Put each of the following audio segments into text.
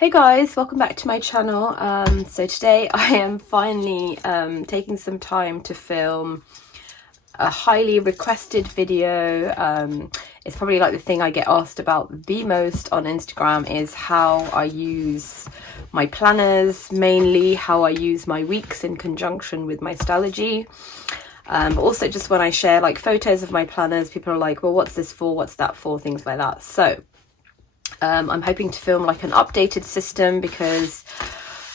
Hey guys, welcome back to my channel. So today I am finally taking some time to film a highly requested video. It's probably like the thing I get asked about the most on Instagram is how I use my planners, mainly how I use my weeks in conjunction with my Stalogy. But also just when I share like photos of my planners, people are like, well, what's this for? What's that for? Things like that. So I'm hoping to film like an updated system because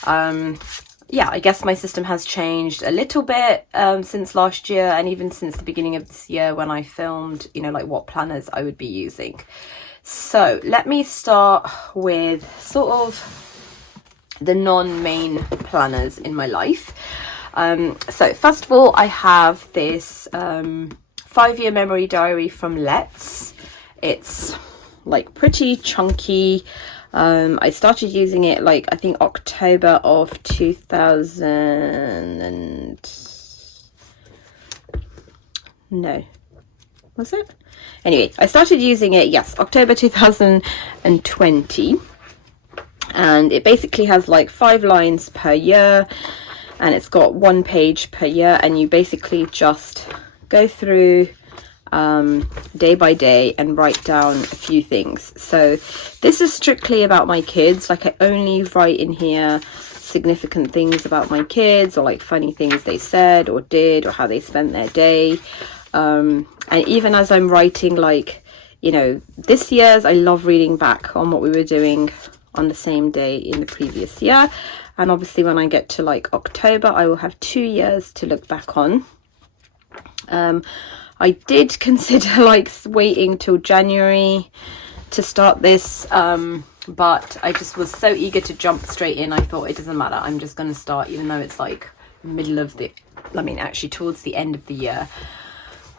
yeah, I guess my system has changed a little bit since last year and even since the beginning of this year when I filmed, you know, like what planners I would be using. So let me start with sort of the non-main planners in my life. So first of all, I have this 5-year memory diary from Let's. It's like pretty chunky. I started using it like I think October of 2000 and no, was it? Anyway, I started using it, yes, October 2020, and it basically has like 5 lines per year and it's got 1 page per year, and you basically just go through day by day and write down a few things. So this is strictly about my kids. Like I only write in here significant things about my kids, or like funny things they said or did, or how they spent their day. And even as I'm writing, like, you know, this year's, I love reading back on what we were doing on the same day in the previous year. And obviously when I get to like October, I will have 2 years to look back on. I did consider like waiting till January to start this, but I just was so eager to jump straight in. I thought it doesn't matter, I'm just going to start even though it's like middle of the, I mean actually towards the end of the year.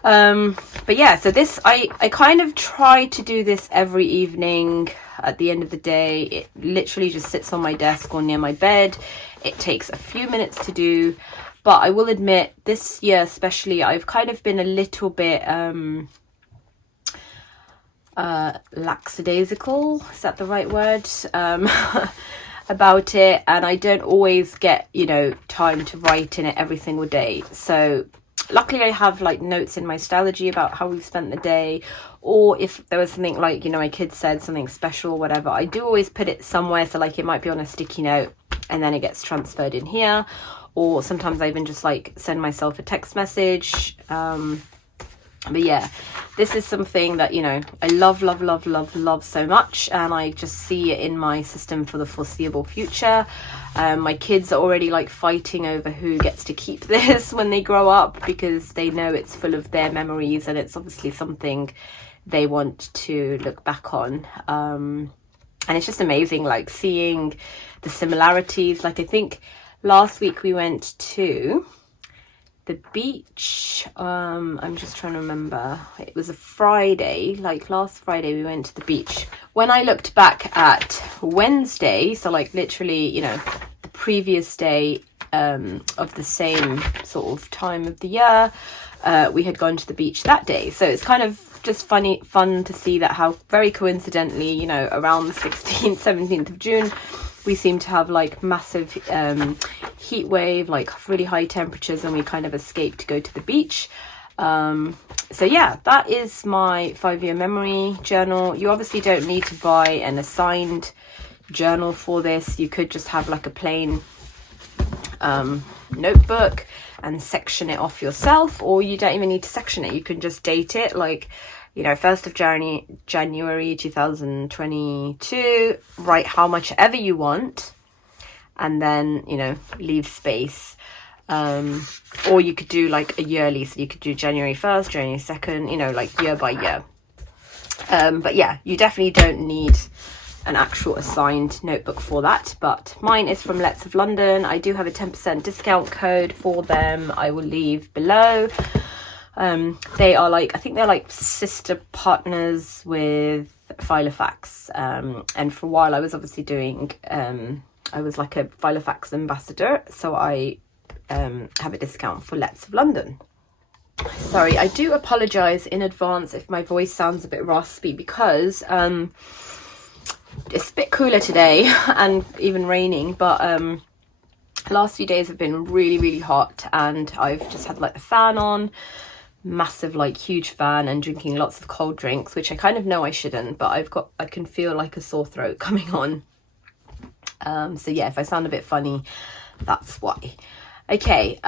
But yeah, so this, I kind of try to do this every evening at the end of the day. It literally just sits on my desk or near my bed. It takes a few minutes to do. But I will admit, this year especially, I've kind of been a little bit lackadaisical, is that the right word, about it. And I don't always get, you know, time to write in it every single day. So luckily I have like notes in my Stalogy about how we've spent the day, or if there was something like, you know, my kids said something special or whatever, I do always put it somewhere. So like it might be on a sticky note and then it gets transferred in here. Or sometimes I even just like send myself a text message. But yeah, this is something that, you know, I love so much, and I just see it in my system for the foreseeable future. My kids are already like fighting over who gets to keep this when they grow up, because they know it's full of their memories and it's obviously something they want to look back on. And it's just amazing, like seeing the similarities. Like I think last week we went to the beach. I'm just trying to remember. It was a Friday, like last Friday we went to the beach. When I looked back at Wednesday, so like literally, you know, the previous day of the same sort of time of the year, we had gone to the beach that day. So it's kind of just fun to see that, how very coincidentally, you know, around the 16th, 17th of June, we seem to have like massive heat wave, like really high temperatures, and we kind of escaped to go to the beach. So yeah, that is my 5-year memory journal. You obviously don't need to buy an assigned journal for this. You could just have like a plain notebook and section it off yourself, or you don't even need to section it. You can just date it, like, you know, 1st of January 2022, write how much ever you want, and then, you know, leave space. Or you could do like a yearly, so you could do January 1st, January 2nd, you know, like year by year. But yeah, you definitely don't need an actual assigned notebook for that. But mine is from Let's of London. I do have a 10% discount code for them. I will leave below. They are like, I think they're like sister partners with Filofax, and for a while I was obviously doing, I was like a Filofax ambassador, so I have a discount for Let's of London. Sorry, I do apologise in advance if my voice sounds a bit raspy, because it's a bit cooler today and even raining, but last few days have been really, really hot, and I've just had like the fan on, massive like huge fan, and drinking lots of cold drinks, which I kind of know I shouldn't, but I can feel like a sore throat coming on. So yeah, if I sound a bit funny, that's why. Okay,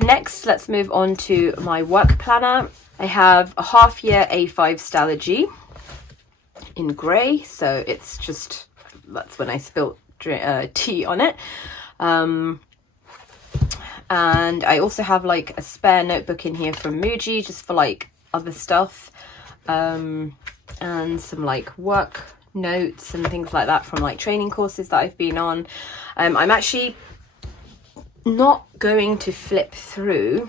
next let's move on to my work planner. I have a half year A5 Stalogy in grey, so it's just, that's when I spilt tea on it. And I also have like a spare notebook in here from Muji, just for like other stuff, and some like work notes and things like that from like training courses that I've been on. I'm actually not going to flip through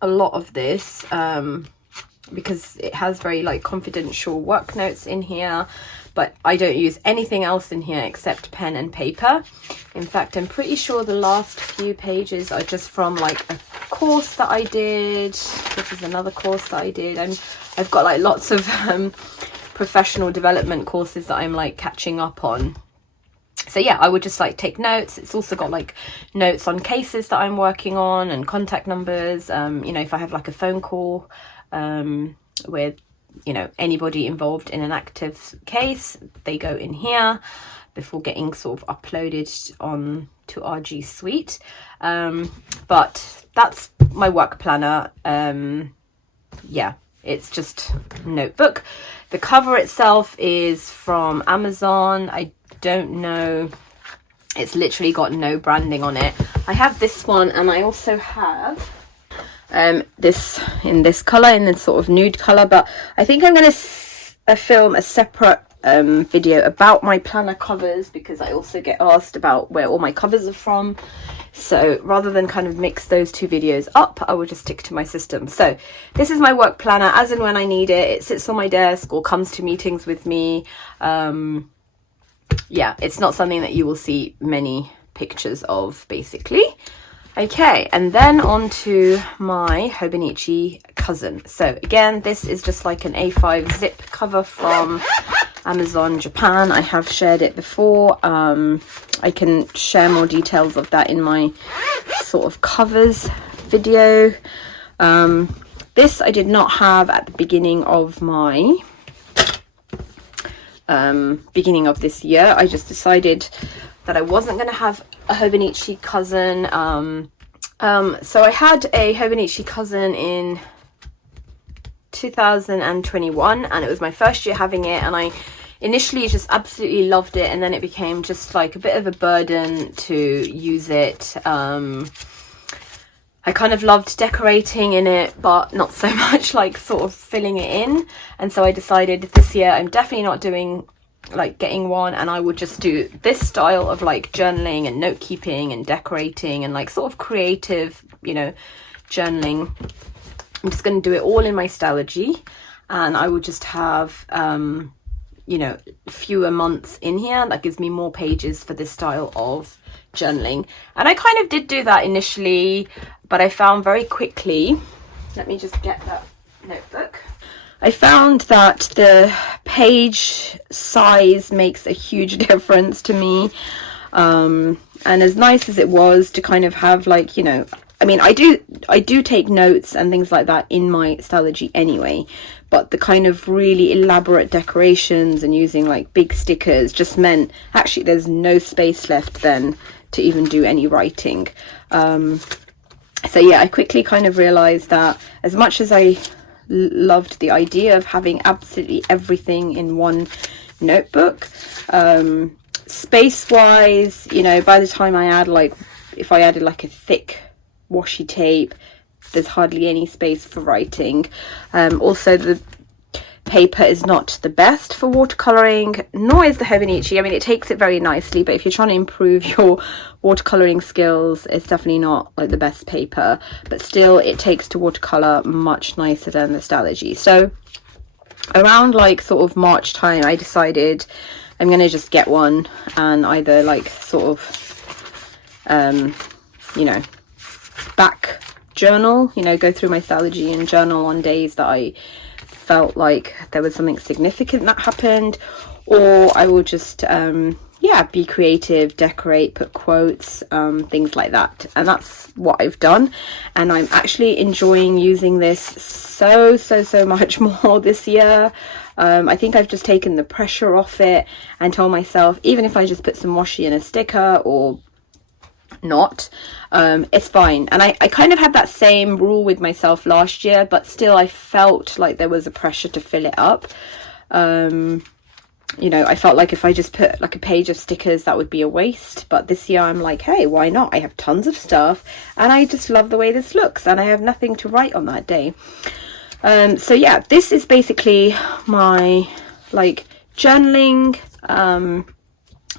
a lot of this because it has very like confidential work notes in here, but I don't use anything else in here except pen and paper. In fact, I'm pretty sure the last few pages are just from like a course that I did. This is another course that I did. I've got like lots of professional development courses that I'm like catching up on. So yeah, I would just like take notes. It's also got like notes on cases that I'm working on and contact numbers. You know, if I have like a phone call with, you know, anybody involved in an active case, they go in here before getting sort of uploaded on to our G Suite. But that's my work planner. Yeah, it's just a notebook. The cover itself is from Amazon. I don't know, it's literally got no branding on it. I have this one, and I also have this in this color, in this sort of nude color, but I think I'm going to film a separate video about my planner covers, because I also get asked about where all my covers are from. So rather than kind of mix those two videos up, I will just stick to my system. So this is my work planner as and when I need it. It sits on my desk or comes to meetings with me. Yeah, it's not something that you will see many pictures of, basically. Okay, and then on to my Hobonichi Cousin. So again, this is just like an A5 zip cover from Amazon Japan. I have shared it before. I can share more details of that in my sort of covers video. This I did not have at the beginning of my beginning of this year. I just decided that I wasn't going to have a Hobonichi Cousin. So I had a Hobonichi Cousin in 2021, and it was my first year having it, and I initially just absolutely loved it, and then it became just like a bit of a burden to use it. I kind of loved decorating in it, but not so much like sort of filling it in. And so I decided this year I'm definitely not doing like getting one, and I would just do this style of like journaling and note keeping and decorating and like sort of creative, you know, journaling. I'm just going to do it all in my Stalogy, and I would just have you know, fewer months in here. That gives me more pages for this style of journaling. And I kind of did do that initially, but I found very quickly, let me just get that notebook. I found that the page size makes a huge difference to me. And as nice as it was to kind of have like, you know, I mean, I do take notes and things like that in my Stalogy anyway, but the kind of really elaborate decorations and using like big stickers just meant actually there's no space left then to even do any writing. So yeah, I quickly kind of realized that as much as I loved the idea of having absolutely everything in one notebook, space wise, you know, by the time I add like, if I added like a thick washi tape, there's hardly any space for writing. Also, the paper is not the best for watercoloring, nor is the Hobonichi. I mean, it takes it very nicely, but if you're trying to improve your watercoloring skills, it's definitely not like the best paper, but still it takes to watercolor much nicer than the Stalogy. So around like sort of March time, I decided I'm gonna just get one and either like sort of you know, back journal, you know, go through my Stalogy and journal on days that I felt like there was something significant that happened, or I will just yeah, be creative, decorate, put quotes, things like that. And that's what I've done, and I'm actually enjoying using this so much more this year. I think I've just taken the pressure off it and told myself, even if I just put some washi in a sticker or not, it's fine. And I kind of had that same rule with myself last year, but still I felt like there was a pressure to fill it up. You know, I felt like if I just put like a page of stickers, that would be a waste. But this year I'm like, hey, why not? I have tons of stuff and I just love the way this looks, and I have nothing to write on that day. So yeah, this is basically my like journaling.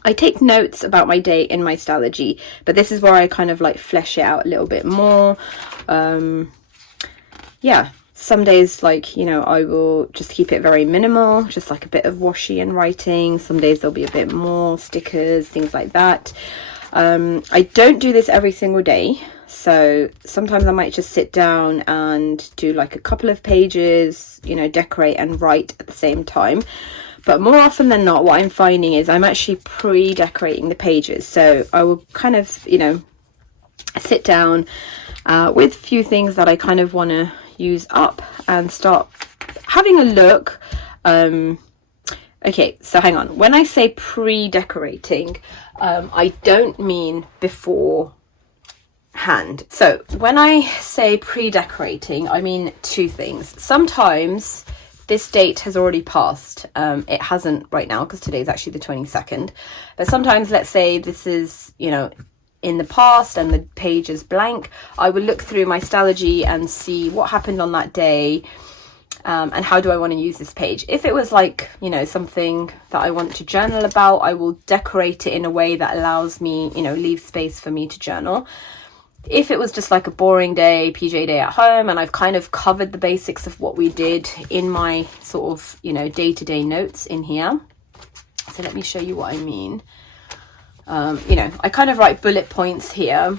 I take notes about my day in my Stalogy, but this is where I kind of like flesh it out a little bit more. Yeah, some days, like, you know, I will just keep it very minimal, just like a bit of washi and writing. Some days there'll be a bit more stickers, things like that. I don't do this every single day, so sometimes I might just sit down and do like a couple of pages, you know, decorate and write at the same time. But more often than not, what I'm finding is I'm actually pre-decorating the pages. So I will kind of, you know, sit down with a few things that I kind of want to use up and start having a look. Okay, so hang on. When I say pre-decorating, I don't mean beforehand. So when I say pre-decorating, I mean two things. Sometimes this date has already passed. It hasn't right now because today is actually the 22nd. But sometimes, let's say this is, you know, in the past and the page is blank, I would look through my Stalogy and see what happened on that day, and how do I want to use this page. If it was like, you know, something that I want to journal about, I will decorate it in a way that allows me, you know, leave space for me to journal. If it was just like a boring day, PJ day at home, and I've kind of covered the basics of what we did in my sort of, you know, day-to-day notes in here. So let me show you what I mean. You know, I kind of write bullet points here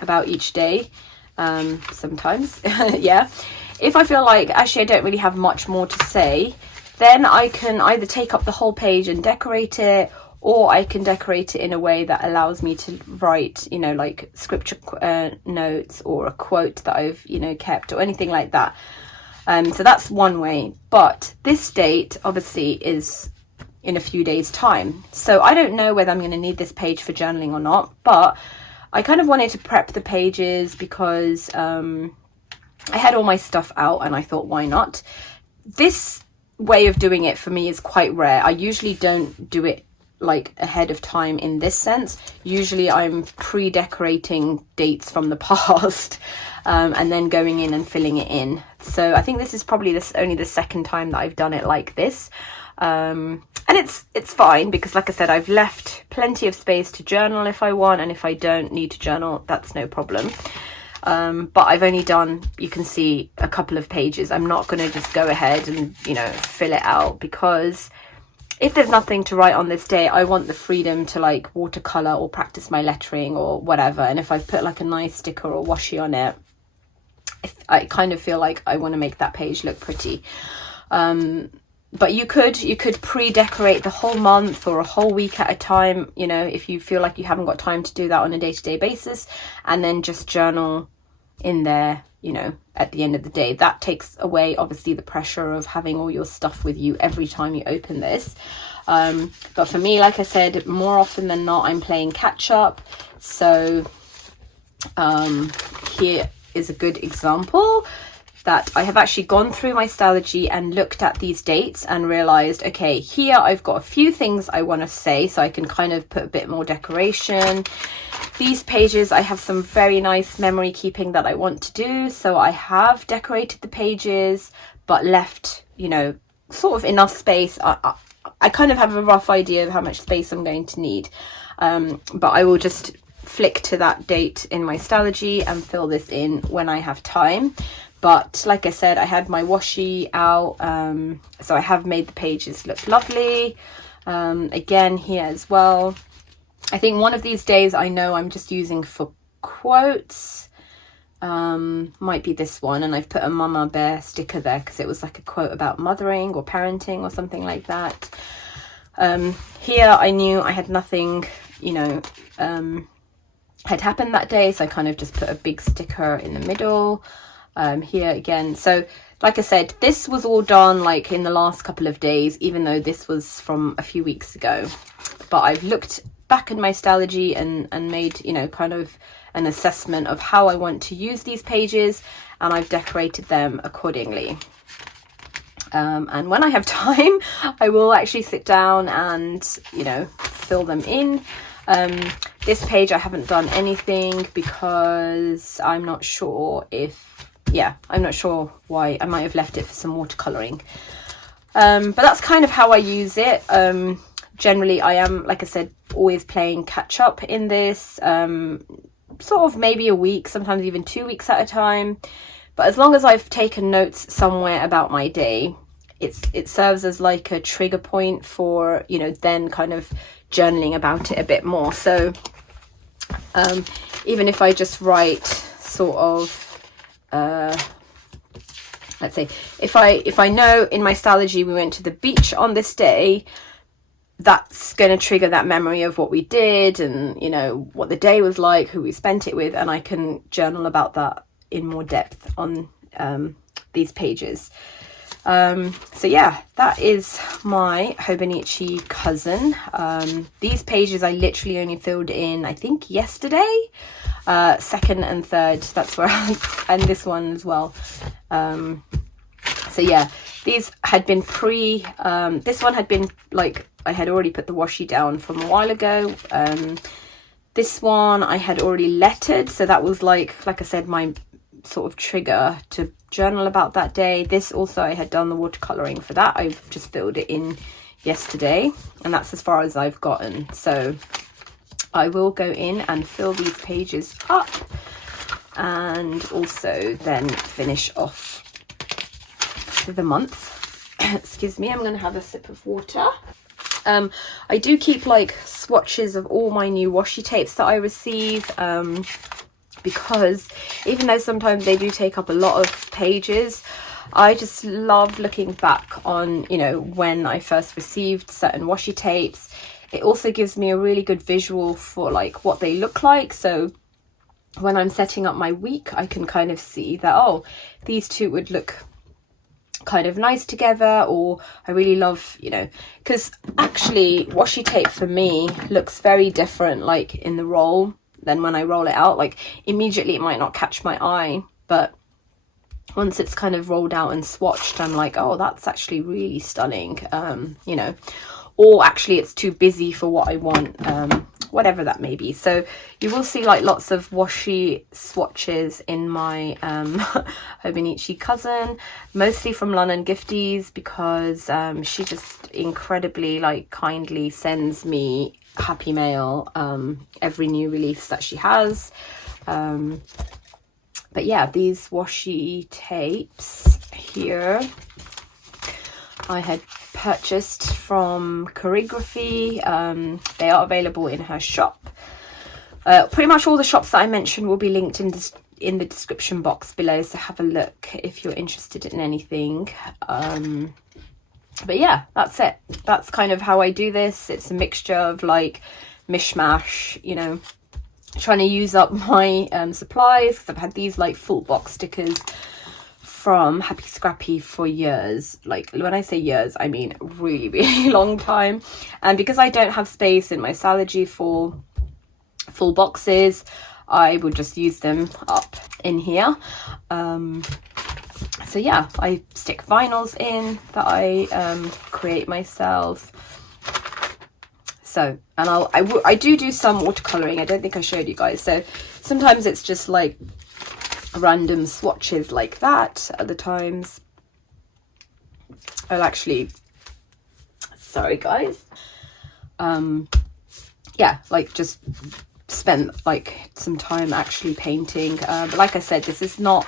about each day, sometimes. Yeah. If I feel like actually I don't really have much more to say, then I can either take up the whole page and decorate it, or I can decorate it in a way that allows me to write, you know, like scripture notes or a quote that I've, you know, kept or anything like that. So that's one way. But this date obviously is in a few days' time. So I don't know whether I'm going to need this page for journaling or not, but I kind of wanted to prep the pages because I had all my stuff out and I thought, why not? This way of doing it for me is quite rare. I usually don't do it like ahead of time in this sense. Usually I'm pre-decorating dates from the past and then going in and filling it in. So I think this is probably only the second time that I've done it like this. And it's fine because, like I said, I've left plenty of space to journal if I want, and if I don't need to journal, that's no problem. But I've only done, you can see, a couple of pages. I'm not going to just go ahead and, you know, fill it out, because if there's nothing to write on this day, I want the freedom to like watercolor or practice my lettering or whatever. And if I put like a nice sticker or washi on it, I kind of feel like I want to make that page look pretty. But you could pre-decorate the whole month or a whole week at a time, you know, if you feel like you haven't got time to do that on a day-to-day basis, and then just journal in there, you know, at the end of the day. That takes away obviously the pressure of having all your stuff with you every time you open this. But for me, like I said, more often than not, I'm playing catch up. So here is a good example that I have actually gone through my Stalogy and looked at these dates and realized, okay, here I've got a few things I want to say, so I can kind of put a bit more decoration. These pages, I have some very nice memory keeping that I want to do, so I have decorated the pages but left, you know, sort of enough space. I kind of have a rough idea of how much space I'm going to need, but I will just flick to that date in my Stalogy and fill this in when I have time. But like I said, I had my washi out, so I have made the pages look lovely. Again, here as well. I think one of these days I know I'm just using for quotes. Might be this one, and I've put a mama bear sticker there because it was like a quote about mothering or parenting or something like that. Here I knew I had nothing, you know, had happened that day, so I kind of just put a big sticker in the middle. Here again, so like I said, this was all done like in the last couple of days, even though this was from a few weeks ago. But I've looked back in my Stalogy and made, you know, kind of an assessment of how I want to use these pages, and I've decorated them accordingly. And when I have time, I will actually sit down and, you know, fill them in. This page I haven't done anything because I'm not sure if, yeah, I'm not sure why. I might have left it for some watercolouring. But that's kind of how I use it. Generally, I am, like I said, always playing catch up in this, sort of maybe a week, sometimes even 2 weeks at a time. But as long as I've taken notes somewhere about my day, it serves as like a trigger point for, you know, then kind of journaling about it a bit more. So even if I just write sort of, let's say, if I know in my Stalogy we went to the beach on this day, that's going to trigger that memory of what we did and, you know, what the day was like, who we spent it with, and I can journal about that in more depth on these pages. So yeah, that is my Hobonichi Cousin. These pages I literally only filled in, I think, yesterday, second and third. That's where and this one as well. So yeah, these had been this one had been like, I had already put the washi down from a while ago. This one I had already lettered, so that was like I said, my sort of trigger to journal about that day. This also, I had done the watercolouring for that. I've just filled it in yesterday, and that's as far as I've gotten. So I will go in and fill these pages up and also then finish off the month. Excuse me, I'm going to have a sip of water. I do keep like swatches of all my new washi tapes that I receive, because even though sometimes they do take up a lot of pages, I just love looking back on, you know, when I first received certain washi tapes. It also gives me a really good visual for like what they look like. So when I'm setting up my week, I can kind of see that, oh, these two would look kind of nice together, or I really love, you know, because actually washi tape for me looks very different like in the roll than when I roll it out. Like immediately it might not catch my eye, but once it's kind of rolled out and swatched, I'm like, oh, that's actually really stunning, you know, or actually it's too busy for what I want, whatever that may be. So you will see like lots of washi swatches in my Hobonichi Cousin, mostly from London Gifties, because she just incredibly like kindly sends me happy mail every new release that she has. But yeah, these washi tapes here I had purchased from Calligraphy. They are available in her shop. Pretty much all the shops that I mentioned will be linked in the description box below, so have a look if you're interested in anything. But yeah, that's it. That's kind of how I do this. It's a mixture of like mishmash, you know, trying to use up my supplies, because I've had these like full box stickers from Happy Scrappy for years. Like when I say years, I mean really long time. And because I don't have space in my Stalogy for full boxes, I would just use them up in here. So yeah, I stick vinyls in that I create myself. So, and I do some watercolouring. I don't think I showed you guys. So sometimes it's just like random swatches like that. Other times I'll actually, sorry guys, yeah, like just spent like some time actually painting. But like I said, this is not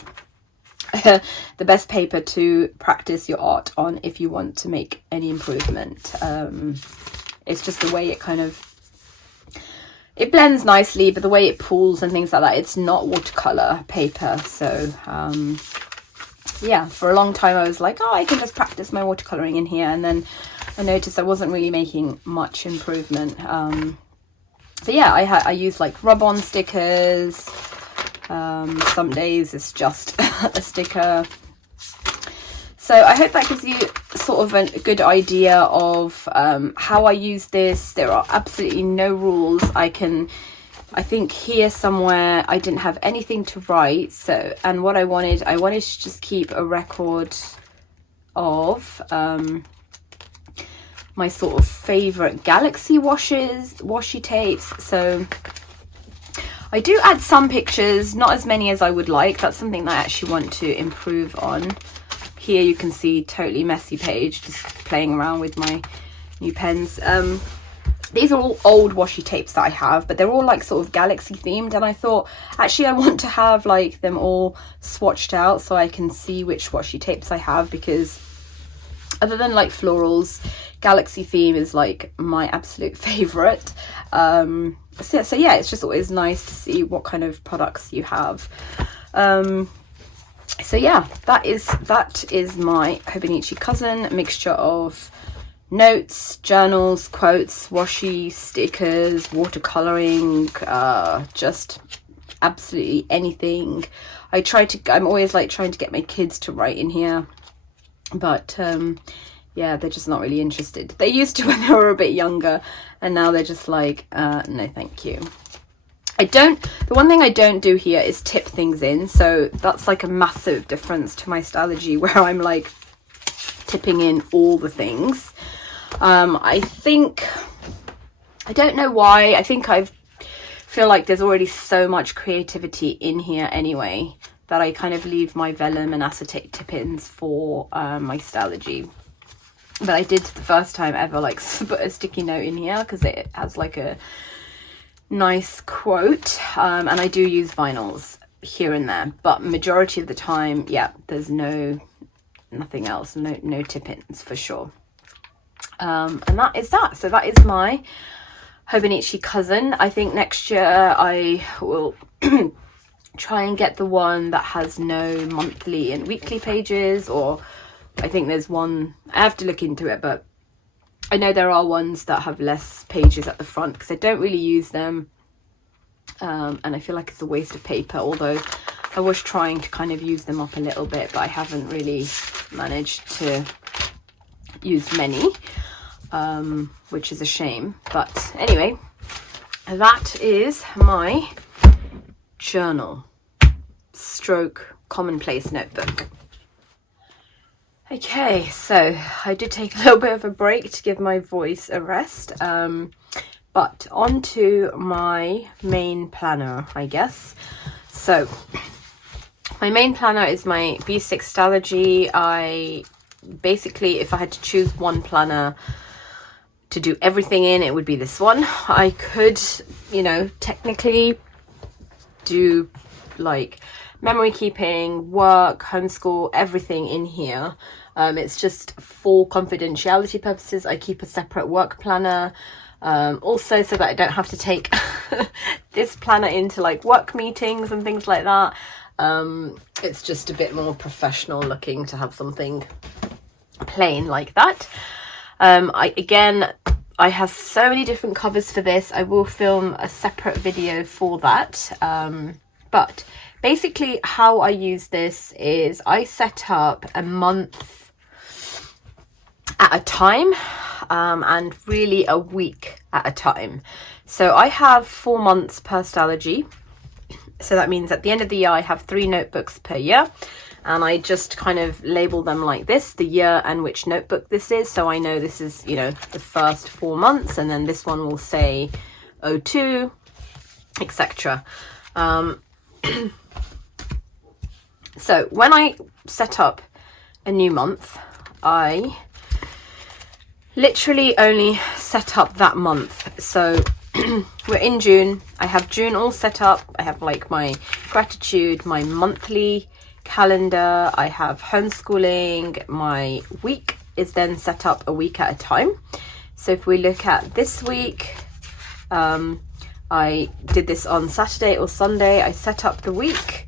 the best paper to practice your art on if you want to make any improvement. It's just the way it kind of it blends nicely, but the way it pulls and things like that, it's not watercolor paper. So yeah, for a long time I was like, oh, I can just practice my watercoloring in here, and then I noticed I wasn't really making much improvement. So yeah, I use like rub-on stickers. Some days it's just a sticker. So I hope that gives you sort of a good idea of how I use this. There are absolutely no rules. I think here somewhere I didn't have anything to write. So, and what I wanted to just keep a record of my sort of favorite Galaxy washi tapes. So I do add some pictures, not as many as I would like. That's something that I actually want to improve on. Here you can see totally messy page, just playing around with my new pens. These are all old washi tapes that I have, but they're all like sort of Galaxy themed, and I thought actually I want to have like them all swatched out so I can see which washi tapes I have, because other than like florals, Galaxy theme is like my absolute favorite. So yeah, it's just always nice to see what kind of products you have. So yeah, that is my Hobonichi Cousin mixture of notes, journals, quotes, washi, stickers, watercoloring, just absolutely anything. I'm always like trying to get my kids to write in here, but yeah, they're just not really interested. They used to when they were a bit younger, and now they're just like, no thank you. The one thing I don't do here is tip things in, so that's like a massive difference to my Stalogy, where I'm like tipping in all the things. I don't know why. I think I feel like there's already so much creativity in here anyway, that I kind of leave my vellum and acetate tip-ins for my Stalogy. But I did the first time ever like put a sticky note in here because it has like a nice quote, and I do use vinyls here and there, but majority of the time, yeah, there's nothing else, no tip-ins for sure. And that is that. So that is my Hobonichi Cousin. I think next year I will try and get the one that has no monthly and weekly pages, or I think there's one, I have to look into it, but I know there are ones that have less pages at the front because I don't really use them, and I feel like it's a waste of paper, although I was trying to kind of use them up a little bit, but I haven't really managed to use many, which is a shame. But anyway, that is my journal stroke commonplace notebook. Okay, so I did take a little bit of a break to give my voice a rest, but on to my main planner, I guess. So my main planner is my B6 Stalogy. I basically, if I had to choose one planner to do everything in, it would be this one. I could, you know, technically do like memory keeping, work, homeschool, everything in here. It's just for confidentiality purposes. I keep a separate work planner, also so that I don't have to take this planner into like work meetings and things like that. It's just a bit more professional looking to have something plain like that. I have so many different covers for this. I will film a separate video for that. But basically how I use this is I set up a month at a time, and really a week at a time. So I have 4 months per Stalogy. So that means at the end of the year, I have 3 notebooks per year. And I just kind of label them like this, the year and which notebook this is. So I know this is, you know, the first 4 months, and then this one will say 02, etc. So when I set up a new month, I literally only set up that month. So we're in June. I have June all set up. I have like my gratitude, my monthly calendar. I have homeschooling. My week is then set up a week at a time. So if we look at this week, I did this on Saturday or Sunday. I set up the week,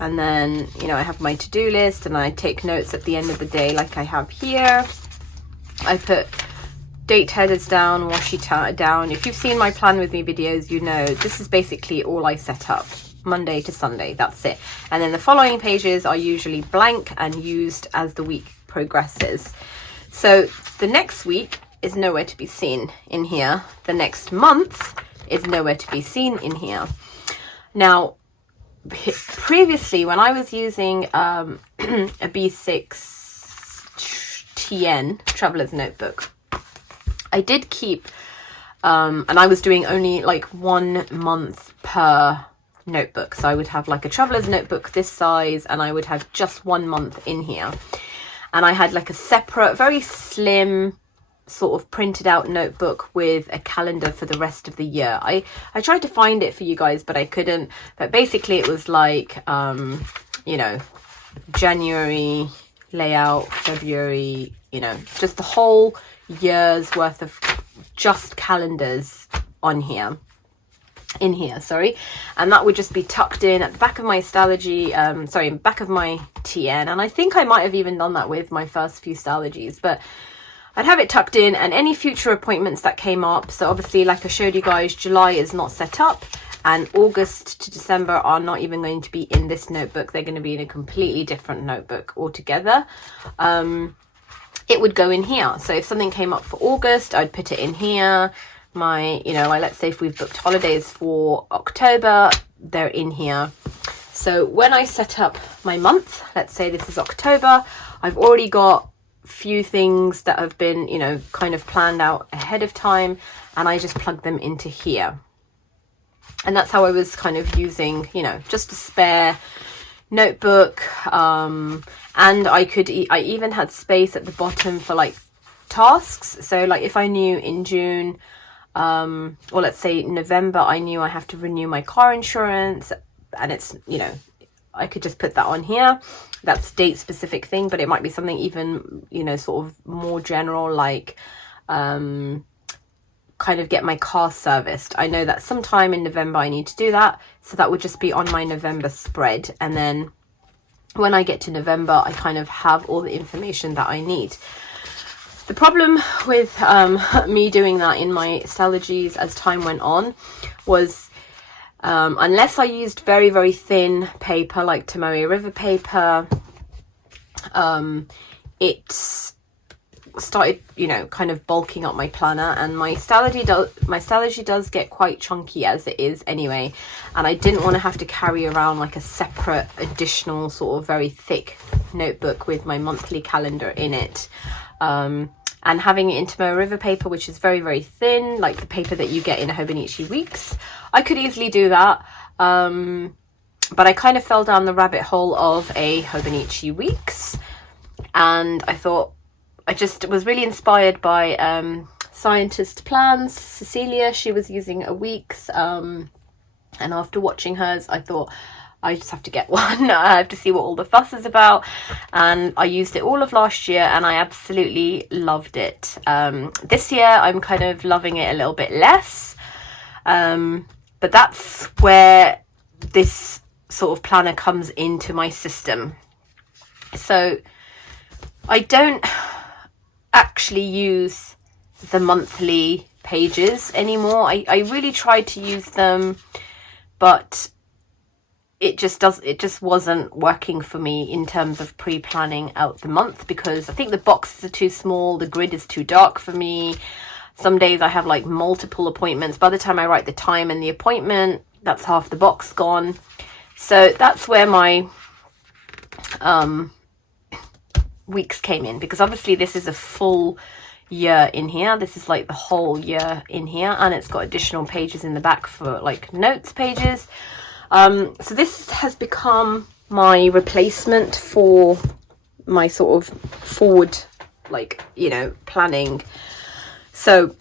and then, you know, I have my to-do list and I take notes at the end of the day like I have here. I put date headers down, washi down. If you've seen my plan with me videos, you know this is basically all I set up, Monday to Sunday, that's it. And then the following pages are usually blank and used as the week progresses. So the next week is nowhere to be seen in here. The next month is nowhere to be seen in here. Now, previously when I was using a B6 TN Traveler's Notebook, I did keep, and I was doing only like 1 month per notebook. So I would have like a Traveler's Notebook this size, and I would have just 1 month in here. And I had like a separate, very slim sort of printed out notebook with a calendar for the rest of the year. I tried to find it for you guys, but I couldn't. But basically it was like, you know, January layout, February, you know, just the whole year's worth of just calendars on here, in here, sorry. And that would just be tucked in at the back of my Stalogy, sorry, back of my TN. And I think I might have even done that with my first few Stalogies, but I'd have it tucked in, and any future appointments that came up. So obviously, like I showed you guys, July is not set up, and August to December are not even going to be in this notebook. They're going to be in a completely different notebook altogether. It would go in here. So if something came up for August, I'd put it in here. My, you know, let's say if we've booked holidays for October, they're in here. So when I set up my month, let's say this is October, I've already got few things that have been, you know, kind of planned out ahead of time, and I just plug them into here. And that's how I was kind of using, you know, just a spare notebook. And I even had space at the bottom for like tasks. So like if I knew in June, or let's say November, I knew I have to renew my car insurance, and it's, you know, I could just put that on here. That's date specific thing, but it might be something even, you know, sort of more general, like kind of get my car serviced. I know that sometime in November I need to do that, so that would just be on my November spread. And then when I get to November, I kind of have all the information that I need. The problem with me doing that in my Stalogies as time went on was, unless I used very, very thin paper like Tomoe River paper, it started, you know, kind of bulking up my planner. And my Stalogy does get quite chunky as it is anyway, and I didn't want to have to carry around like a separate additional sort of very thick notebook with my monthly calendar in it. And having it in Tomoe River paper, which is very, very thin, like the paper that you get in a Hobonichi Weeks, I could easily do that. But I kind of fell down the rabbit hole of a Hobonichi Weeks, and I thought, I just was really inspired by Scientist Plans, Cecilia. She was using a Weeks, and after watching hers, I thought, I just have to get one. I have to see what all the fuss is about. And I used it all of last year, and I absolutely loved it. This year, I'm kind of loving it a little bit less. But that's where this sort of planner comes into my system. So I don't actually use the monthly pages anymore. I really tried to use them, but it just wasn't working for me in terms of pre-planning out the month, because I think the boxes are too small, the grid is too dark for me. Some days I have like multiple appointments. By the time I write the time and the appointment, that's half the box gone. So that's where my weeks came in, because obviously this is a full year in here. This is like the whole year in here, and it's got additional pages in the back for like notes pages. So this has become my replacement for my sort of forward, like, you know, planning. So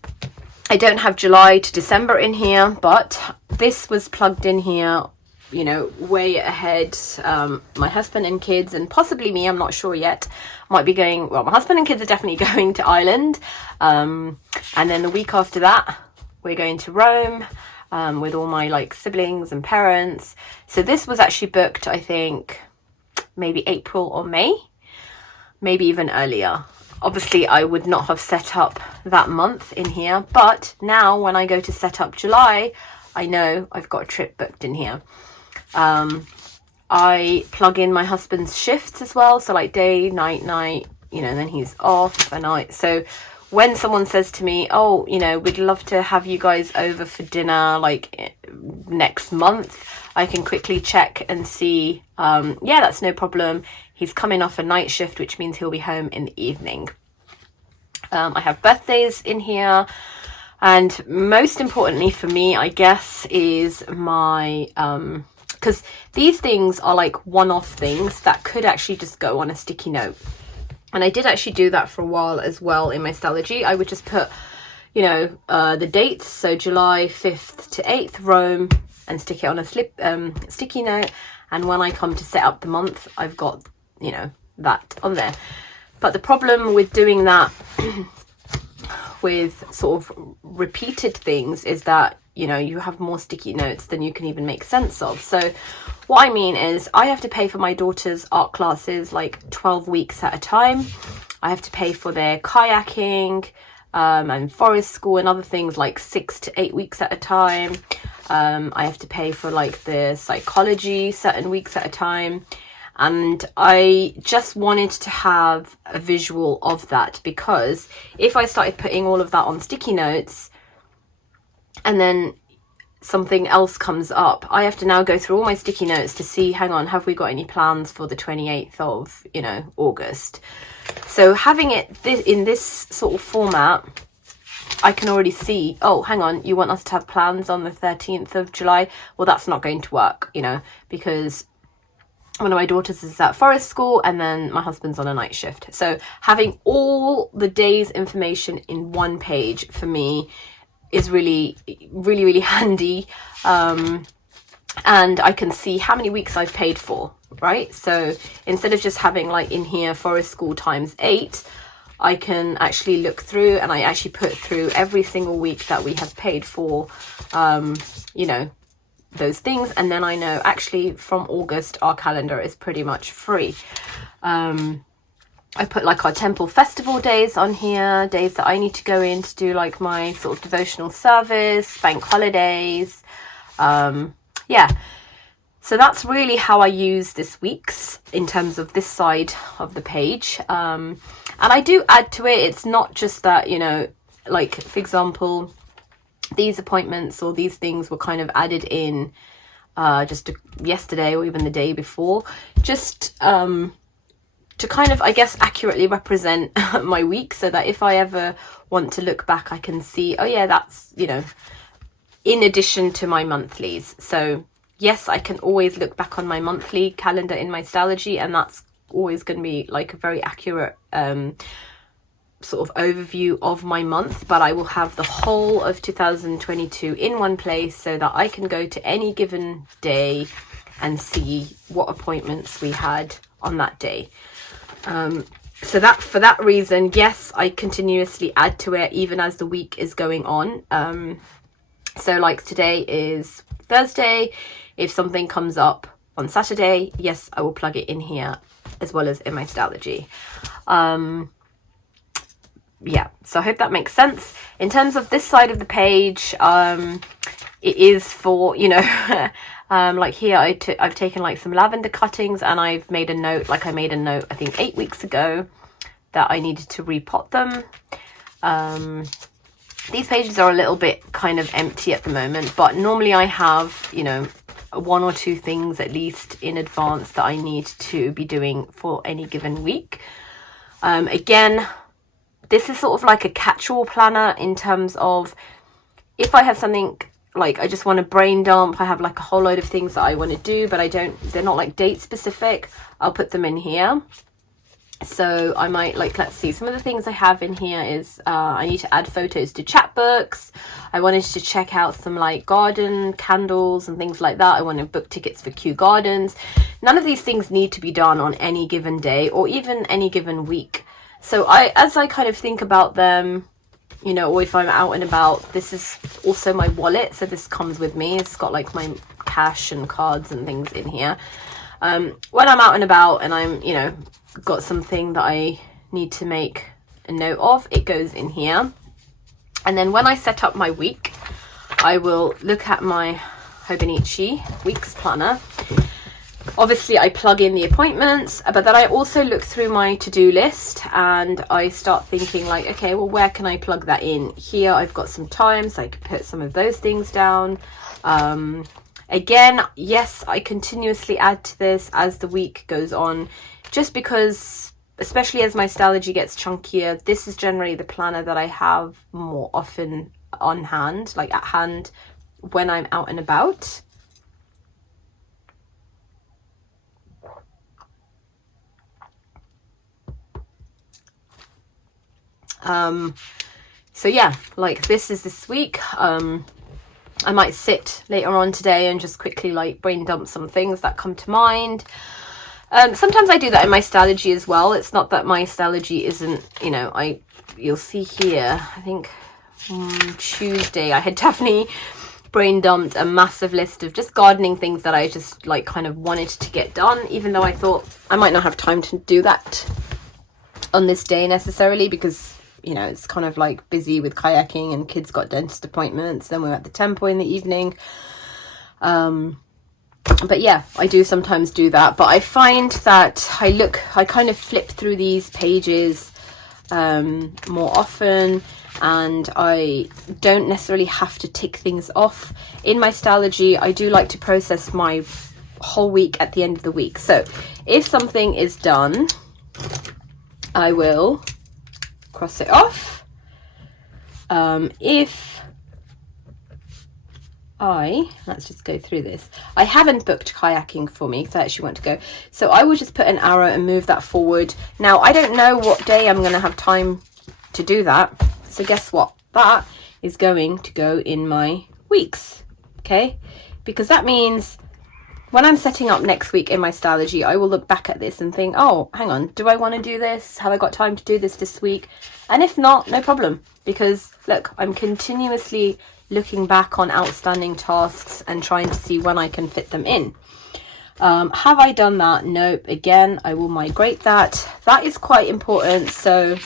I don't have July to December in here, but this was plugged in here, you know, way ahead. My husband and kids, and possibly me, I'm not sure yet, might be going, well, my husband and kids are definitely going to Ireland. And then the week after that, we're going to Rome. with all my like siblings and parents. So this was actually booked, I think, maybe April or May, maybe even earlier. Obviously, I would not have set up that month in here, but now when I go to set up July, I know I've got a trip booked in here. I plug in my husband's shifts as well, so like day, night, you know, and then he's off, and so when someone says to me, oh, you know, we'd love to have you guys over for dinner like next month, I can quickly check and see, yeah, that's no problem. He's coming off a night shift, which means he'll be home in the evening. I have birthdays in here. And most importantly for me, I guess, is my, because these things are like one-off things that could actually just go on a sticky note. And I did actually do that for a while as well in my Stalogy. I would just put, you know, the dates. So July 5th to 8th, Rome, and stick it on a sticky note. And when I come to set up the month, I've got, you know, that on there. But the problem with doing that with sort of repeated things is that, you know, you have more sticky notes than you can even make sense of. So what I mean is I have to pay for my daughter's art classes like 12 weeks at a time. I have to pay for their kayaking and forest school and other things like 6 to 8 weeks at a time. I have to pay for like the psychology certain weeks at a time. And I just wanted to have a visual of that, because if I started putting all of that on sticky notes and then something else comes up, I have to now go through all my sticky notes to see, hang on, have we got any plans for the 28th of, you know, August? So having it in this sort of format, I can already see, oh, hang on, you want us to have plans on the 13th of July? Well, that's not going to work, you know, because one of my daughters is at forest school and then my husband's on a night shift. So having all the day's information in one page for me is really, really, really handy. And I can see how many weeks I've paid for, right? So instead of just having like in here forest school times 8, I can actually look through, and I actually put through every single week that we have paid for, you know, those things. And then I know actually from August our calendar is pretty much free. I put like our temple festival days on here, days that I need to go in to do like my sort of devotional service, bank holidays. Yeah, so that's really how I use this week's in terms of this side of the page. And I do add to it. It's not just that, you know, like for example, these appointments or these things were kind of added in just yesterday or even the day before, just to kind of, I guess, accurately represent my week, so that if I ever want to look back, I can see, oh yeah, that's, you know, in addition to my monthlies. So yes, I can always look back on my monthly calendar in my Stalogy, and that's always going to be like a very accurate sort of overview of my month, but I will have the whole of 2022 in one place so that I can go to any given day and see what appointments we had on that day. So that, for that reason, yes, I continuously add to it even as the week is going on. So like today is Thursday. If something comes up on Saturday, yes, I will plug it in here as well as in my Stalogy. Yeah, so I hope that makes sense. In terms of this side of the page, it is for, you know, like here I've taken like some lavender cuttings, and I've made a note, like I made a note I think 8 weeks ago that I needed to repot them. These pages are a little bit kind of empty at the moment, but normally I have, you know, 1 or 2 things at least in advance that I need to be doing for any given week. Again, this is sort of like a catch-all planner in terms of if I have something like I just want to brain dump, I have like a whole load of things that I want to do, but they're not like date specific, I'll put them in here. So I might like, let's see, some of the things I have in here is I need to add photos to chapbooks. I wanted to check out some like garden candles and things like that. I want to book tickets for Kew Gardens. None of these things need to be done on any given day or even any given week. So as I kind of think about them, you know, or if I'm out and about. This is also my wallet, so this comes with me. It's got like my cash and cards and things in here. When I'm out and about and I'm, you know, got something that I need to make a note of, it goes in here. And then when I set up my week, I will look at my Hobonichi Weeks planner. Obviously I plug in the appointments, but then I also look through my to-do list and I start thinking like, okay, well, where can I plug that in? Here I've got some time, so I can put some of those things down. Again, yes, I continuously add to this as the week goes on, just because, especially as my Stalogy gets chunkier, this is generally the planner that I have more often on hand, like at hand, when I'm out and about. So yeah, like this is this week. I might sit later on today and just quickly like brain dump some things that come to mind. Sometimes I do that in my Stalogy as well. It's not that my Stalogy isn't, you know, you'll see here, I think Tuesday I had definitely brain dumped a massive list of just gardening things that I just like kind of wanted to get done, even though I thought I might not have time to do that on this day necessarily, because, you know, it's kind of like busy with kayaking and kids got dentist appointments. Then we're at the temple in the evening. But yeah, I do sometimes do that. But I find that I kind of flip through these pages more often, and I don't necessarily have to tick things off. In my Stalogy, I do like to process my whole week at the end of the week. So if something is done, I will cross it off. Let's just go through this. I haven't booked kayaking for me because I actually want to go. So I will just put an arrow and move that forward. Now, I don't know what day I'm going to have time to do that. So guess what? That is going to go in my weeks. Okay? Because that means when I'm setting up next week in my Stalogy, I will look back at this and think, oh, hang on, do I want to do this? Have I got time to do this week? And if not, no problem. Because look, I'm continuously looking back on outstanding tasks and trying to see when I can fit them in. Have I done that? Nope. Again, I will migrate that. That is quite important. So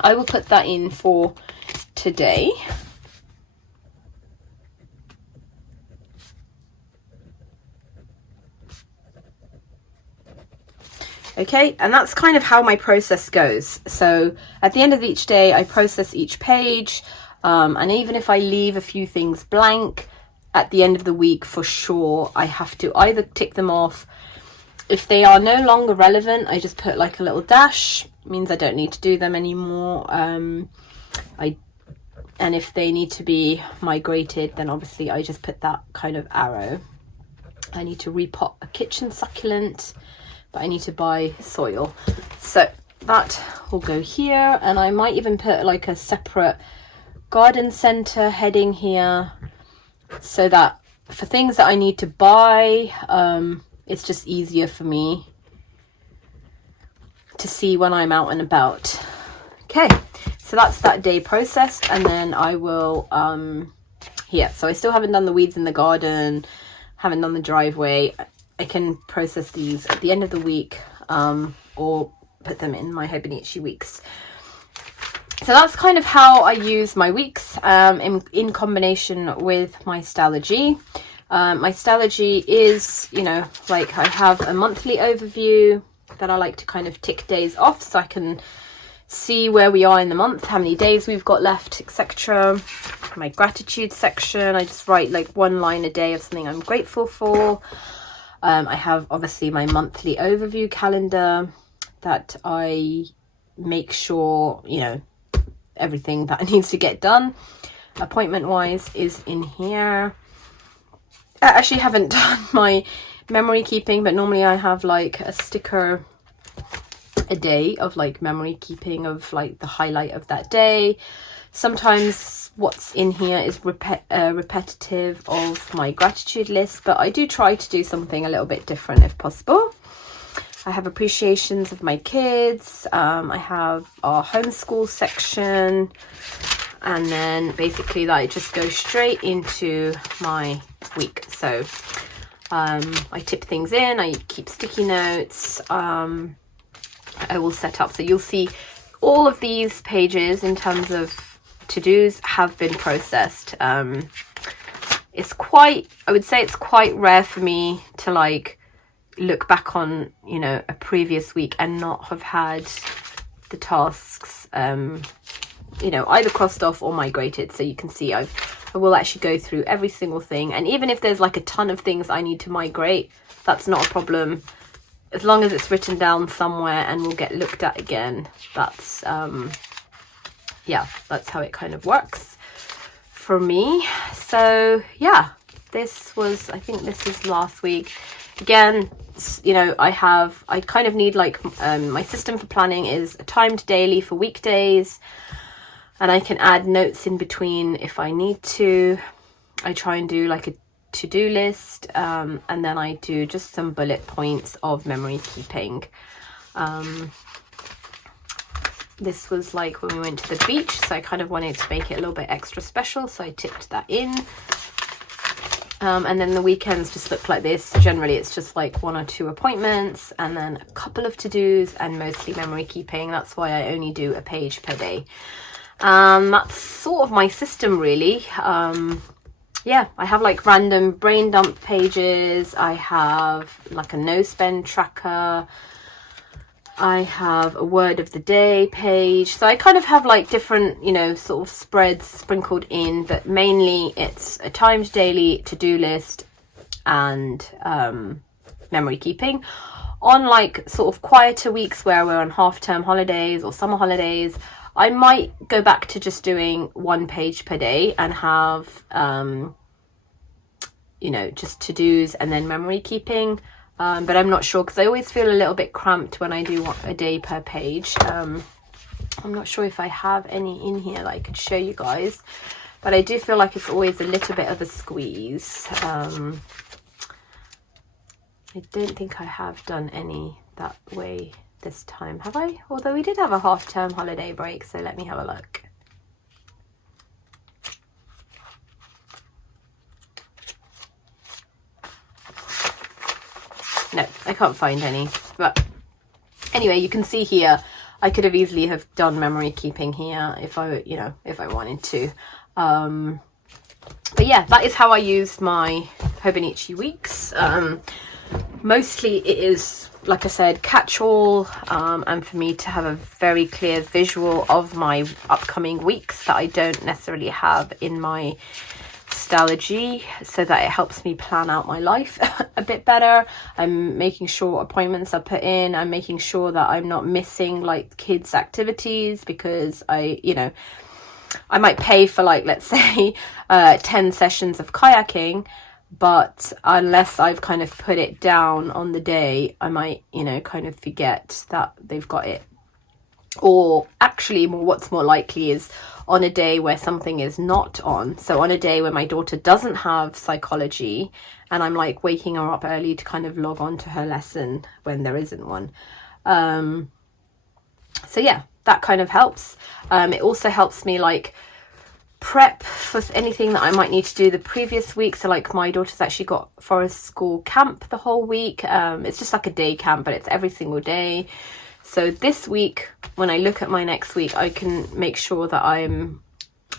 I will put that in for today. Okay, and that's kind of how my process goes. So at the end of each day, I process each page. And even if I leave a few things blank, at the end of the week, for sure, I have to either tick them off. If they are no longer relevant, I just put like a little dash. It means I don't need to do them anymore. And if they need to be migrated, then obviously I just put that kind of arrow. I need to repot a kitchen succulent, but I need to buy soil. So that will go here, and I might even put like a separate garden center heading here, so that for things that I need to buy, it's just easier for me to see when I'm out and about. Okay, so that's that day processed, and then I will here. So I still haven't done the weeds in the garden, haven't done the driveway. I can process these at the end of the week, or put them in my Hobonichi Weeks. So that's kind of how I use my weeks in combination with my Stalogy. My Stalogy is, you know, like I have a monthly overview that I like to kind of tick days off so I can see where we are in the month, how many days we've got left, etc. My gratitude section, I just write like one line a day of something I'm grateful for. I have obviously my monthly overview calendar that I make sure, you know, everything that needs to get done appointment wise is in here. I actually haven't done my memory keeping, but normally I have like a sticker a day of like memory keeping of like the highlight of that day. Sometimes what's in here is repetitive of my gratitude list, but I do try to do something a little bit different if possible. I have appreciations of my kids. I have our homeschool section. and then basically that just goes straight into my week. So I tip things in, I keep sticky notes, I will set up, so you'll see all of these pages in terms of to-dos have been processed. It's quite, I would say it's quite rare for me to like look back on, you know, a previous week and not have had the tasks, you know, either crossed off or migrated. So you can see I will actually go through every single thing. And even if there's like a ton of things I need to migrate, that's not a problem. As long as it's written down somewhere and will get looked at again, that's, yeah, that's how it kind of works for me. So yeah, this was, I think this was last week. Again, you know, I kind of need like, my system for planning is a timed daily for weekdays, and I can add notes in between if I need to. I try and do like a to-do list, and then I do just some bullet points of memory keeping. This was like when we went to the beach, so I kind of wanted to make it a little bit extra special, so I tipped that in. And then the weekends just look like this. Generally it's just like 1 or 2 appointments, and then a couple of to-dos, and mostly memory keeping. That's why I only do a page per day. That's sort of my system really. Yeah, I have like random brain dump pages, I have like a no spend tracker, I have a word of the day page. So I kind of have like different, you know, sort of spreads sprinkled in, but mainly it's a timed daily to-do list and memory keeping. On like sort of quieter weeks where we're on half-term holidays or summer holidays, I might go back to just doing 1 page per day and have, you know, just to-dos and then memory keeping. But I'm not sure, because I always feel a little bit cramped when I do a day per page. I'm not sure if I have any in here that I could show you guys, but I do feel like it's always a little bit of a squeeze. I don't think I have done any that way this time, have I? Although we did have a half-term holiday break, so let me have a look. No, I can't find any. But anyway, you can see here, I could have easily have done memory keeping here if I, you know, if I wanted to. But yeah, that is how I use my Hobonichi Weeks. Mostly it is, like I said, catch-all, and for me to have a very clear visual of my upcoming weeks that I don't necessarily have in my Stalogy, so that it helps me plan out my life a bit better. I'm making sure appointments are put in. I'm making sure that I'm not missing like kids' activities, because you know, I might pay for like, let's say 10 sessions of kayaking, but unless I've kind of put it down on the day, I might, you know, kind of forget that they've got it. Or actually, what's more likely is on a day where something is not on. So on a day where my daughter doesn't have psychology, and I'm like waking her up early to kind of log on to her lesson when there isn't one. So yeah, that kind of helps. It also helps me like prep for anything that I might need to do the previous week. So like my daughter's actually got forest school camp the whole week. It's just like a day camp, but it's every single day. So this week, when I look at my next week, I can make sure that I'm,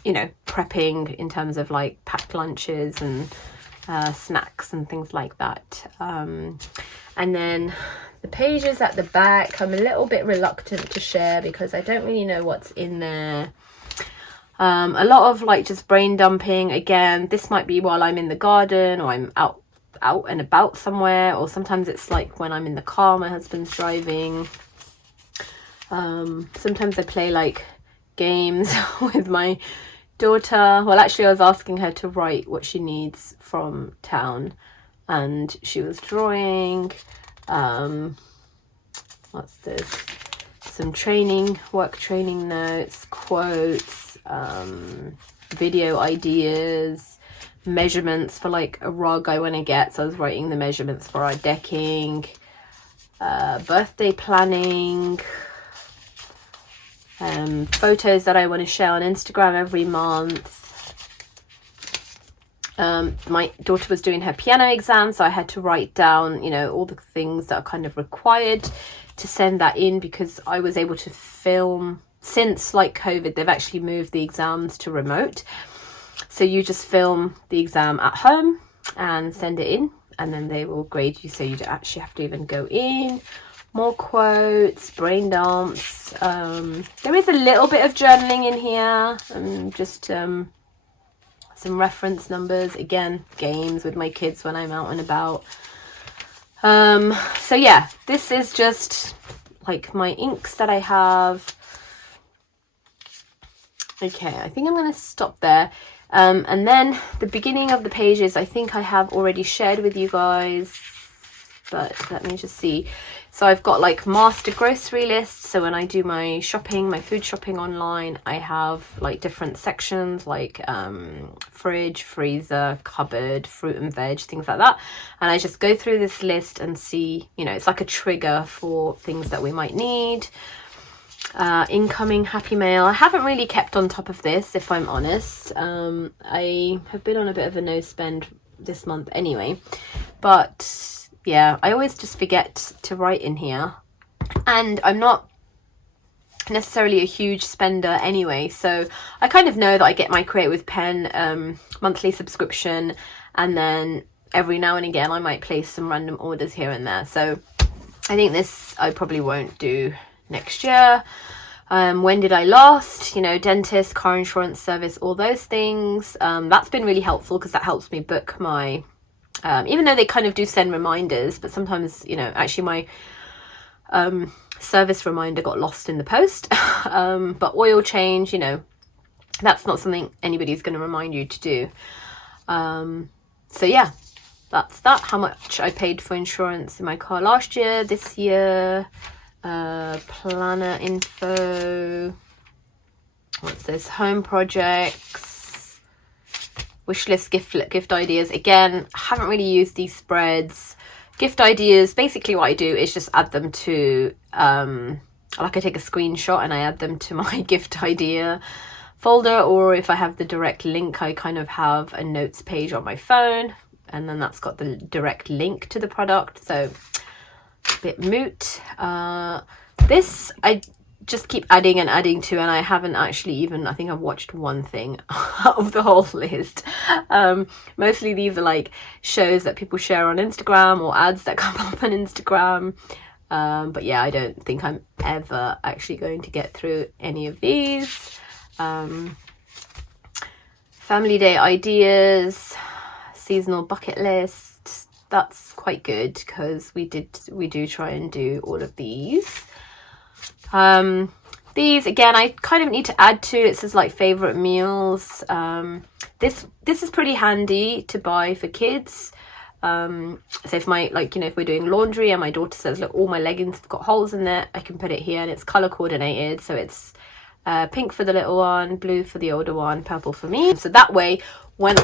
you know, prepping in terms of like packed lunches and snacks and things like that. And then the pages at the back, I'm a little bit reluctant to share because I don't really know what's in there. A lot of like just brain dumping. Again, this might be while I'm in the garden or I'm out and about somewhere, or sometimes it's like when I'm in the car, my husband's driving. Sometimes I play like games with my daughter. Well, actually I was asking her to write what she needs from town, and she was drawing what's this, some work training notes, quotes, video ideas, measurements for like a rug I want to get, so I was writing the measurements for our decking, birthday planning, photos that I want to share on Instagram every month. My daughter was doing her piano exam, so I had to write down, you know, all the things that are kind of required to send that in, because I was able to film. Since like COVID, they've actually moved the exams to remote, so you just film the exam at home and send it in, and then they will grade you, so you don't actually have to even go in. More quotes, brain dumps. There is a little bit of journaling in here, and just some reference numbers, again, games with my kids when I'm out and about. So yeah, this is just like my inks that I have. Okay, I think I'm going to stop there. And then the beginning of the pages, I think I have already shared with you guys, but let me just see. So I've got like master grocery lists. So when I do my shopping, my food shopping online, I have like different sections like fridge, freezer, cupboard, fruit and veg, things like that. And I just go through this list and see, you know, it's like a trigger for things that we might need. Incoming happy mail. I haven't really kept on top of this, if I'm honest. I have been on a bit of a no spend this month anyway, but yeah, I always just forget to write in here, and I'm not necessarily a huge spender anyway, so I kind of know that I get my Create with Pen monthly subscription, and then every now and again I might place some random orders here and there. So I think this I probably won't do next year. When did I last, you know, dentist, car insurance service, all those things. That's been really helpful, because that helps me book my even though they kind of do send reminders, but sometimes, you know, actually my service reminder got lost in the post. But oil change, you know, that's not something anybody's going to remind you to do. So yeah, that's that. How much I paid for insurance in my car last year, this year. Planner info. What's this? Home projects, wish list, gift ideas. Again, I haven't really used these spreads. Gift ideas, basically what I do is just add them to like I take a screenshot and I add them to my gift idea folder, or if I have the direct link, I kind of have a notes page on my phone, and then that's got the direct link to the product. So a bit moot. This I just keep adding and adding to, and I haven't actually even, I think I've watched one thing out of the whole list. Mostly these are like shows that people share on Instagram or ads that come up on Instagram. But yeah, I don't think I'm ever actually going to get through any of these. Family day ideas, seasonal bucket list. That's quite good, because we do try and do all of these. These again, I kind of need to add to. It says like favorite meals. This is pretty handy to buy for kids. So if my, like, you know, if we're doing laundry and my daughter says, look, all my leggings have got holes in there, I can put it here, and it's color coordinated. So it's pink for the little one, blue for the older one, purple for me. So that way, when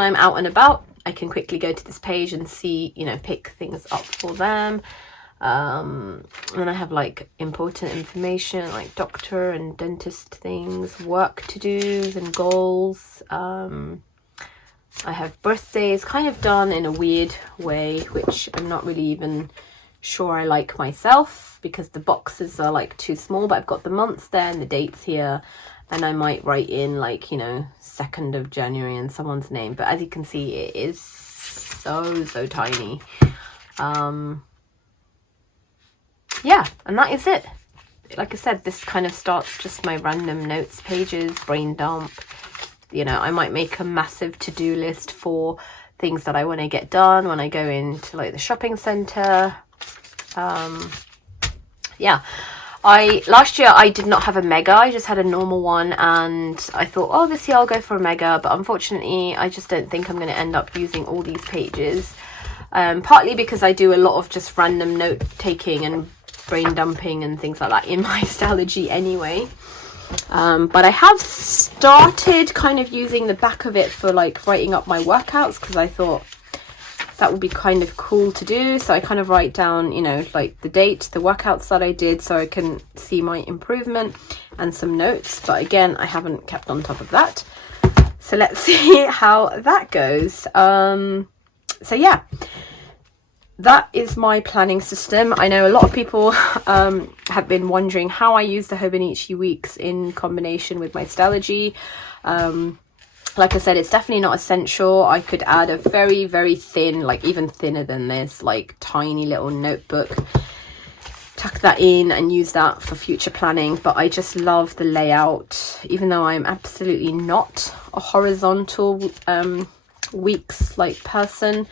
I'm out and about, I can quickly go to this page and see, you know, pick things up for them. And then I have like important information like doctor and dentist things, work to-dos and goals. I have birthdays kind of done in a weird way, which I'm not really even sure I like myself, because the boxes are like too small, but I've got the months there and the dates here, and I might write in like, you know, 2nd of January and someone's name, but as you can see, it is so tiny. Yeah, and that is it. Like I said, this kind of starts just my random notes pages, brain dump. You know, I might make a massive to-do list for things that I want to get done when I go into like the shopping center. Yeah, last year I did not have a mega, I just had a normal one, and I thought, oh, this year I'll go for a mega, but unfortunately I just don't think I'm going to end up using all these pages. Partly because I do a lot of just random note taking and brain dumping and things like that in my Stalogy anyway. But I have started kind of using the back of it for like writing up my workouts, because I thought that would be kind of cool to do. So I kind of write down, you know, like the date, the workouts that I did, so I can see my improvement. and some notes, but again, I haven't kept on top of that. So let's see how that goes. So yeah, that is my planning system. I know a lot of people have been wondering how I use the Hobonichi Weeks in combination with my Stalogy. Like I said, it's definitely not essential. I could add a very, very thin, like even thinner than this, like tiny little notebook, tuck that in and use that for future planning. But I just love the layout, even though I'm absolutely not a horizontal weeks like person.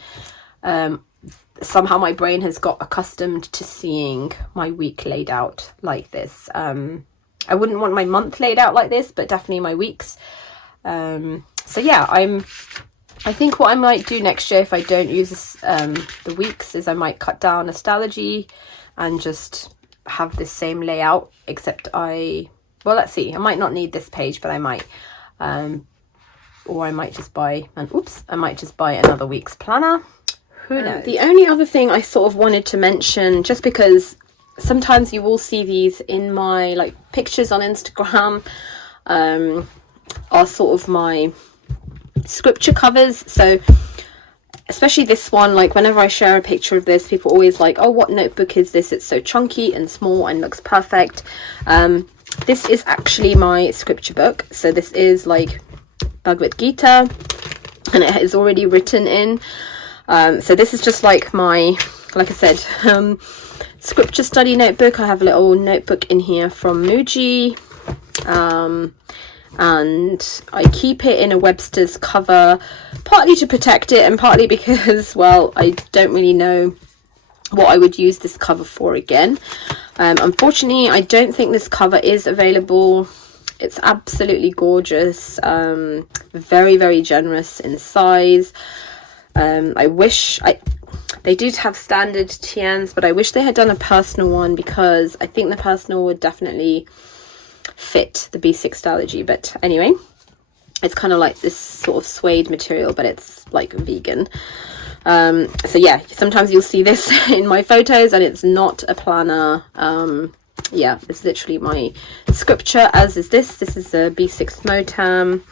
Somehow my brain has got accustomed to seeing my week laid out like this. I wouldn't want my month laid out like this, but definitely my weeks. So yeah, I think what I might do next year if I don't use this, the weeks, is I might cut down Stalogy and just have this same layout, except well, let's see, I might not need this page, but I might, or I might just buy, I might just buy another week's planner. Who knows? The only other thing I sort of wanted to mention, just because sometimes you will see these in my like pictures on Instagram, are sort of my scripture covers. So especially this one, like whenever I share a picture of this, people always like, oh, what notebook is this? It's so chunky and small and looks perfect. This is actually my scripture book. So this is like Bhagavad Gita, and it is already written in. So this is just like my, like I said, scripture study notebook. I have a little notebook in here from Muji, and I keep it in a Webster's cover, partly to protect it and partly because, well, I don't really know what I would use this cover for again. Unfortunately, I don't think this cover is available. It's absolutely gorgeous, very, very generous in size. I wish they did have standard TNs, but I wish they had done a personal one, because I think the personal would definitely fit the B6 Stalogy. But anyway, it's kind of like this sort of suede material, but it's like vegan. So yeah, sometimes you'll see this in my photos and it's not a planner. Yeah, it's literally my scripture, as is this. This is a B6 Motam.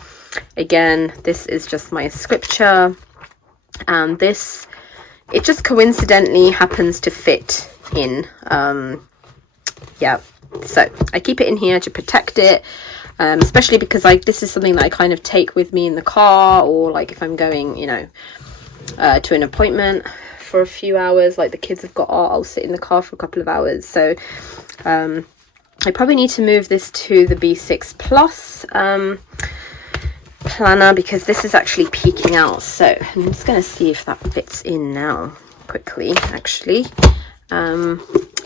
Again, this is just my scripture. And this, it just coincidentally happens to fit in. Yeah, so I keep it in here to protect it, especially because this is something that I kind of take with me in the car, or like if I'm going, you know, to an appointment for a few hours, like the kids have got art, I'll sit in the car for a couple of hours. So I probably need to move this to the B6 Plus planner, because this is actually peeking out. So I'm just going to see if that fits in now quickly, actually,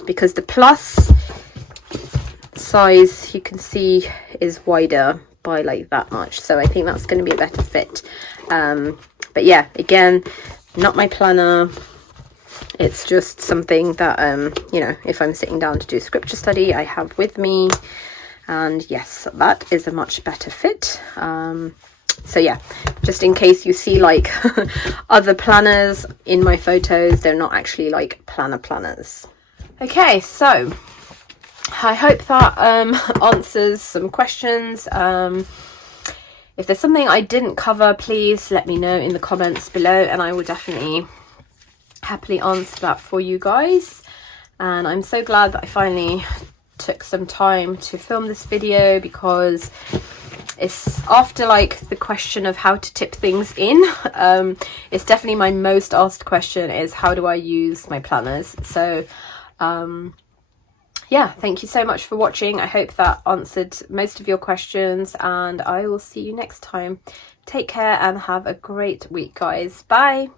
because the Plus size, you can see, is wider by like that much, so I think that's going to be a better fit. But yeah, again, not my planner. It's just something that you know, if I'm sitting down to do scripture study, I have with me. And yes, that is a much better fit. So yeah, just in case you see like other planners in my photos, they're not actually like planners. Okay, so I hope that answers some questions. If there's something I didn't cover, please let me know in the comments below, and I will definitely happily answer that for you guys. And I'm so glad that I finally took some time to film this video, because it's after like the question of how to tip things in, it's definitely my most asked question, is how do I use my planners. So yeah, thank you so much for watching. I hope that answered most of your questions, and I will see you next time. Take care and have a great week, guys. Bye.